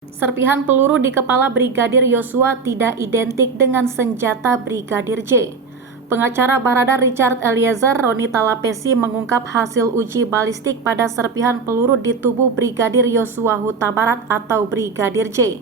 Serpihan peluru di kepala Brigadir Yosua tidak identik dengan senjata Brigadir J. Pengacara Barada Richard Eliezer, Roni Talapesi, mengungkap hasil uji balistik pada serpihan peluru di tubuh Brigadir Yosua Huta Barat atau Brigadir J.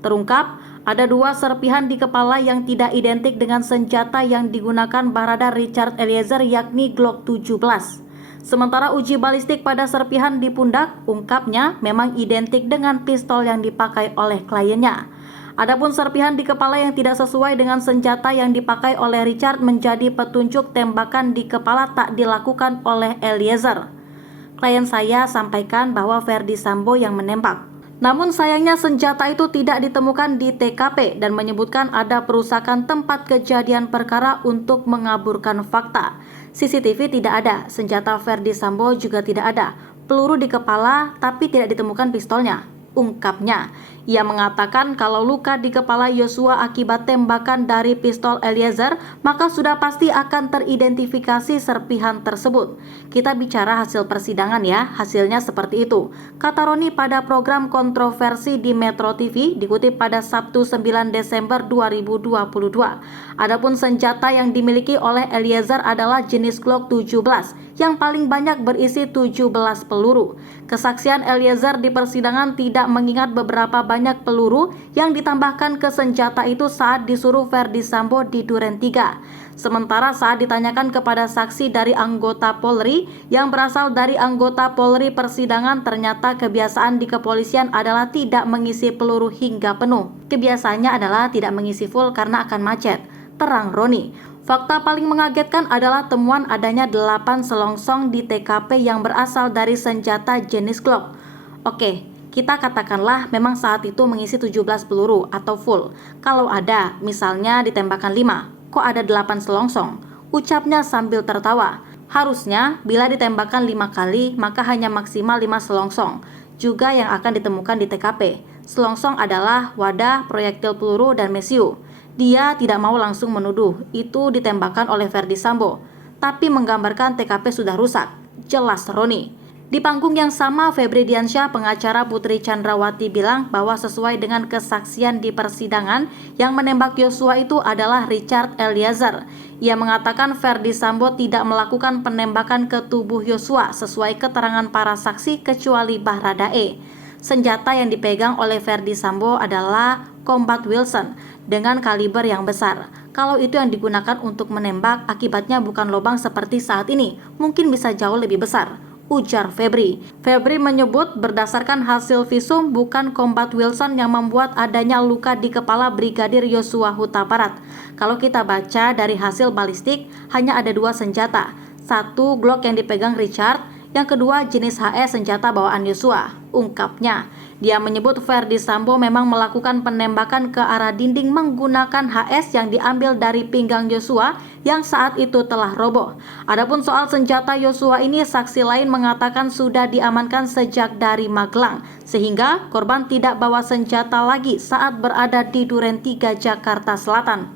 Terungkap, ada 2 serpihan di kepala yang tidak identik dengan senjata yang digunakan Barada Richard Eliezer, yakni Glock 17. Sementara uji balistik pada serpihan di pundak, ungkapnya memang identik dengan pistol yang dipakai oleh kliennya. Adapun serpihan di kepala yang tidak sesuai dengan senjata yang dipakai oleh Richard menjadi petunjuk tembakan di kepala tak dilakukan oleh Eliezer. Klien saya sampaikan bahwa Ferdi Sambo yang menembak. Namun sayangnya senjata itu tidak ditemukan di TKP dan menyebutkan ada perusakan tempat kejadian perkara untuk mengaburkan fakta. CCTV tidak ada, senjata Ferdi Sambo juga tidak ada, peluru di kepala tapi tidak ditemukan pistolnya, ungkapnya. Ia mengatakan kalau luka di kepala Yosua akibat tembakan dari pistol Eliezer, maka sudah pasti akan teridentifikasi serpihan tersebut. Kita bicara hasil persidangan ya, hasilnya seperti itu, kata Roni pada program kontroversi di Metro TV, dikutip pada Sabtu 9 Desember 2022. Adapun senjata yang dimiliki oleh Eliezer adalah jenis Glock 17 yang paling banyak berisi 17 peluru. Kesaksian Eliezer di persidangan tidak mengingat beberapa banyak peluru yang ditambahkan ke senjata itu saat disuruh Ferdi Sambo di Duren 3. Sementara saat ditanyakan kepada saksi dari anggota Polri yang berasal dari anggota Polri persidangan, ternyata kebiasaan di kepolisian adalah tidak mengisi peluru hingga penuh. Kebiasaannya adalah tidak mengisi full karena akan macet, terang Roni. Fakta paling mengagetkan adalah temuan adanya 8 selongsong di TKP yang berasal dari senjata jenis Glock. Oke, kita katakanlah memang saat itu mengisi 17 peluru atau full. Kalau ada, misalnya ditembakkan 5, kok ada 8 selongsong? Ucapnya sambil tertawa. Harusnya bila ditembakkan 5 kali, maka hanya maksimal 5 selongsong. Juga yang akan ditemukan di TKP. Selongsong adalah wadah, proyektil peluru, dan mesiu. Dia tidak mau langsung menuduh itu ditembakkan oleh Ferdi Sambo, tapi menggambarkan TKP sudah rusak, jelas Roni. Di panggung yang sama, Febri Diansyah, pengacara Putri Chandrawati, bilang bahwa sesuai dengan kesaksian di persidangan, yang menembak Yosua itu adalah Richard Eliezer. Ia mengatakan Ferdi Sambo tidak melakukan penembakan ke tubuh Yosua sesuai keterangan para saksi kecuali Baradae. Senjata yang dipegang oleh Ferdi Sambo adalah Combat Wilson dengan kaliber yang besar. Kalau itu yang digunakan untuk menembak, akibatnya bukan lubang seperti saat ini, mungkin bisa jauh lebih besar, ujar Febri. Febri menyebut berdasarkan hasil visum bukan Combat Wilson yang membuat adanya luka di kepala Brigadir Yosua Huta Barat. Kalau kita baca dari hasil balistik, hanya ada 2 senjata. 1 Glock yang dipegang Richard, yang kedua jenis HS senjata bawaan Yosua, ungkapnya. Dia menyebut Ferdi Sambo memang melakukan penembakan ke arah dinding menggunakan HS yang diambil dari pinggang Yosua yang saat itu telah roboh. Adapun soal senjata Yosua ini, saksi lain mengatakan sudah diamankan sejak dari Magelang, sehingga korban tidak bawa senjata lagi saat berada di Duren 3, Jakarta Selatan.